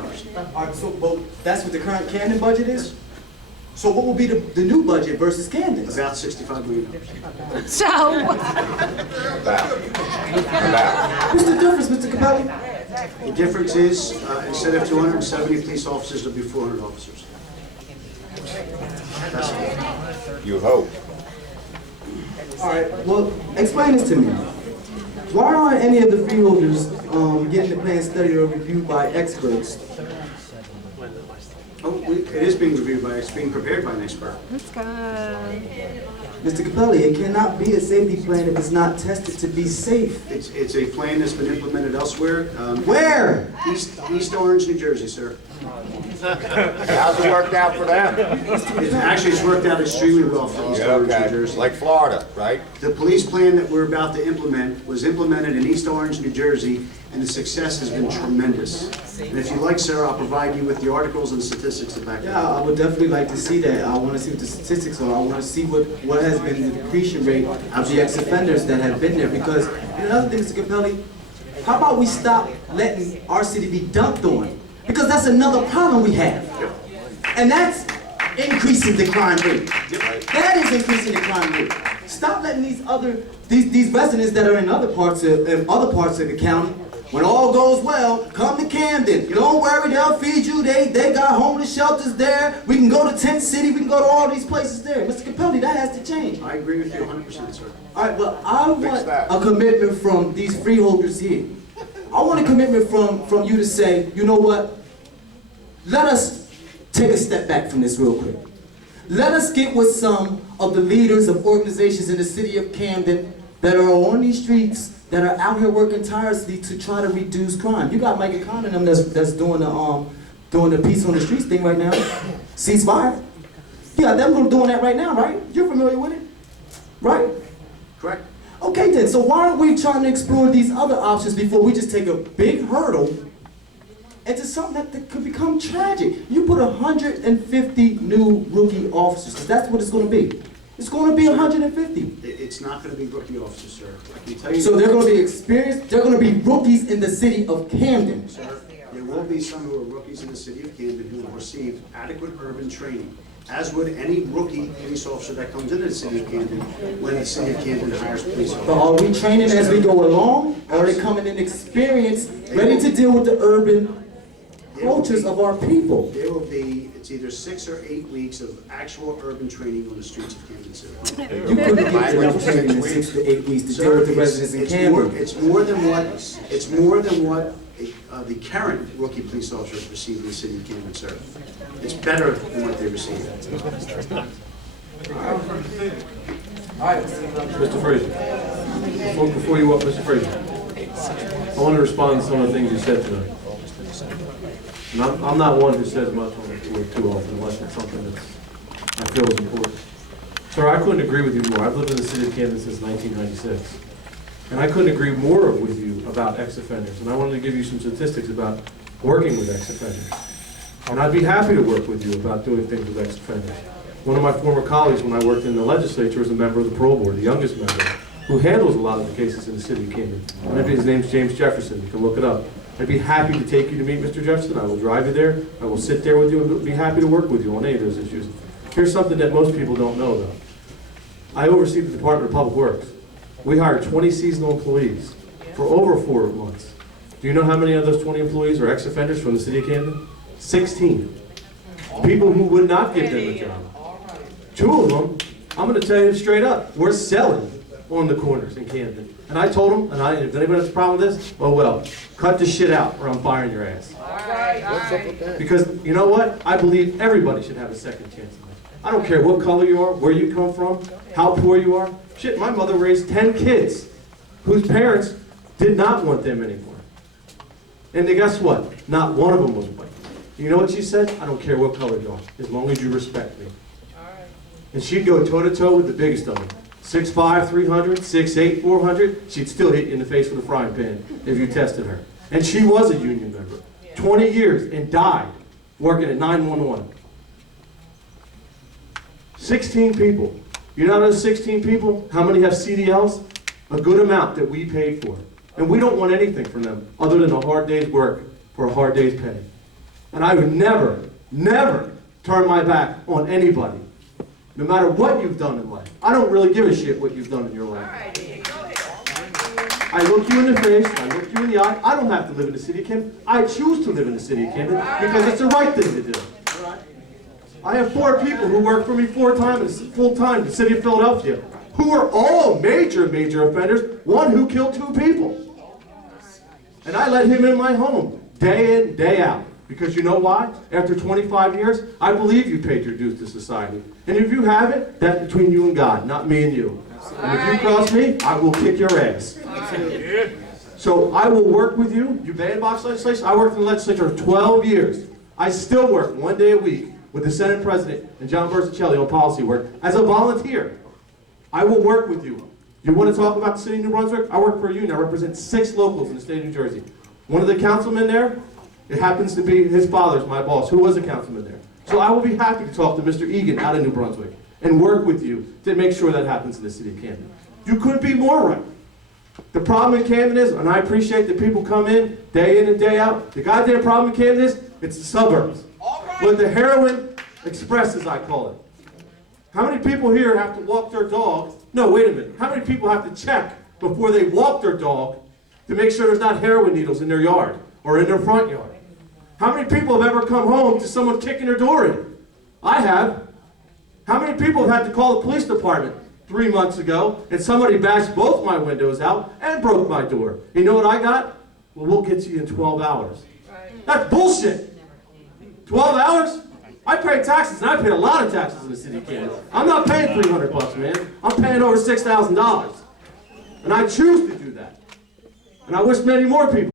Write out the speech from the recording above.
hours. All right, so well, that's what the current Camden budget is? So what will be the new budget versus Camden's? About $65 million. So, What's the difference, Mr. Cappelli? The difference is, instead of 270 police officers, there'll be 400 officers. That's it. You hope. All right, well, explain this to me. Why aren't any of the freeholders getting the plan studied or reviewed by experts? Oh, it is being reviewed by, it's being prepared by an expert. let's go. Mr. Cappelli, it cannot be a safety plan if it's not tested to be safe. It's a plan that's been implemented elsewhere. Where? East Orange, New Jersey, sir. How's it worked out for them? It's worked out extremely well for East Orange, New Okay, Jersey. like Florida, right? The police plan that we're about to implement was implemented in East Orange, New Jersey, and the success has been tremendous. And if you like, sir, I'll provide you with the articles and statistics to back that Yeah, up. I would definitely like to see that. I want to see what the statistics are. I want to see what has been the depletion rate of the ex-offenders that have been there. Because, and another thing, Mr. Cappelli, how about we stop letting our city be dumped on? Because that's another problem we have. And that's increasing the crime rate. That is increasing the crime rate. Stop letting these residents that are in other parts of the county, when all goes well, come to Camden. You don't worry, they'll feed you. They got homeless shelters there. We can go to Tent City. We can go to all these places there. Mr. Cappelli, that has to change. I agree with you 100%, sir. All right, well, I want that. a commitment from these freeholders here. I want a commitment from you to say, you know what? Let us take a step back from this real quick. Let us get with some of the leaders of organizations in the city of Camden that are on these streets, that are out here working tirelessly to try to reduce crime. You got Mike Conn and them that's doing the peace on the streets thing right now. Ceasefire. You got them doing that right now, right? You're familiar with it, right? Correct? Okay then, so why aren't we trying to explore these other options before we just take a big hurdle into something that could become tragic? You put 150 new rookie officers, because that's what it's going to be. It's going to be 150. It's not going to be rookie officers, sir. I can tell you. So they're going to be experienced, they're going to be rookies in the city of Camden. Sir, there will be some who are rookies in the city of Camden who will receive adequate urban training, as would any rookie police officer that comes into the city of Camden when the city of Camden hires police But officers. are we training as we go along, or are they coming in experienced, ready to deal with the urban cultures of our people? There will be, it's either 6 or 8 weeks of actual urban training on the streets of Camden City. You couldn't get enough training in 6 to 8 weeks to deal with the residents in Camden. It's more than what the current rookie police officers receive in the city of Camden, sir. It's better than what they receive. Mr. Frazier, before you walk, Mr. Frazier, I want to respond to some of the things you said tonight. And I'm not one who says much on the floor too often unless it's something that I feel is important. Sir, I couldn't agree with you more. I've lived in the city of Camden since 1996. And I couldn't agree more with you about ex-offenders. And I wanted to give you some statistics about working with ex-offenders. And I'd be happy to work with you about doing things with ex-offenders. One of my former colleagues when I worked in the legislature was a member of the parole board, the youngest member, who handles a lot of the cases in the city of Camden. And his name's James Jefferson. You can look it up. I'd be happy to take you to meet Mr. Jefferson. I will drive you there. I will sit there with you and be happy to work with you on any of those issues. Here's something that most people don't know, though. I oversee the Department of Public Works. We hire 20 seasonal employees for over 4 months. Do you know how many of those 20 employees are ex-offenders from the city of Camden? 16. People who would not give them a job. 2 of them, I'm going to tell you straight up, we're selling on the corners in Camden. And I told them, and if anybody has a problem with this, well, cut the shit out or I'm firing your ass. Because you know what? I believe everybody should have a second chance in life. I don't care what color you are, where you come from, how poor you are. Shit, my mother raised 10 kids whose parents did not want them anymore. And guess what? Not one of them was white. You know what she said? I don't care what color you are, as long as you respect me. And she'd go toe-to-toe with the biggest of them. 6'5", 300, 6'8", 400. She'd still hit you in the face with a frying pan if you tested her. And she was a union member. 20 years and died working at 911. 16 people. You know those 16 people? How many have CDLs? A good amount that we paid for. And we don't want anything from them other than a hard day's work for a hard day's pay. And I would never, never turn my back on anybody, no matter what you've done in life. I don't really give a shit what you've done in your life. I look you in the face, I look you in the eye. I don't have to live in the city of Camden. I choose to live in the city of Camden because it's the right thing to do. I have 4 people who work for me full-time in the city of Philadelphia, who are all major offenders, one who killed 2 people. And I let him in my home, day in, day out. Because you know why? After 25 years, I believe you paid your dues to society. And if you haven't, that's between you and God, not me and you. And if you cross me, I will kick your ass. So I will work with you. You bandbox legislation. I worked in the legislature for 12 years. I still work 1 day a week with the Senate President and John Bersacelli on policy work as a volunteer. I will work with you. You want to talk about the city of New Brunswick? I work for a union. I represent 6 locals in the state of New Jersey. One of the councilmen there, it happens to be his father's my boss, who was a councilman there. So I will be happy to talk to Mr. Egan out of New Brunswick and work with you to make sure that happens in the city of Camden. You couldn't be more right. The problem in Camden is, and I appreciate that people come in and day out, the goddamn problem in Camden is, it's the suburbs. With the heroin express, as I call it. How many people here have to walk their dog? No, wait a minute. How many people have to check before they walk their dog to make sure there's not heroin needles in their yard or in their front yard? How many people have ever come home to someone kicking their door in? I have. How many people have had to call the police department 3 months ago and somebody bashed both my windows out and broke my door? You know what I got? Well, we'll get to you in 12 hours. That's bullshit. 12 hours? I pay taxes, and I pay a lot of taxes in the city of Camden. I'm not paying $300, man. I'm paying over $6,000. And I choose to do that. And I wish many more people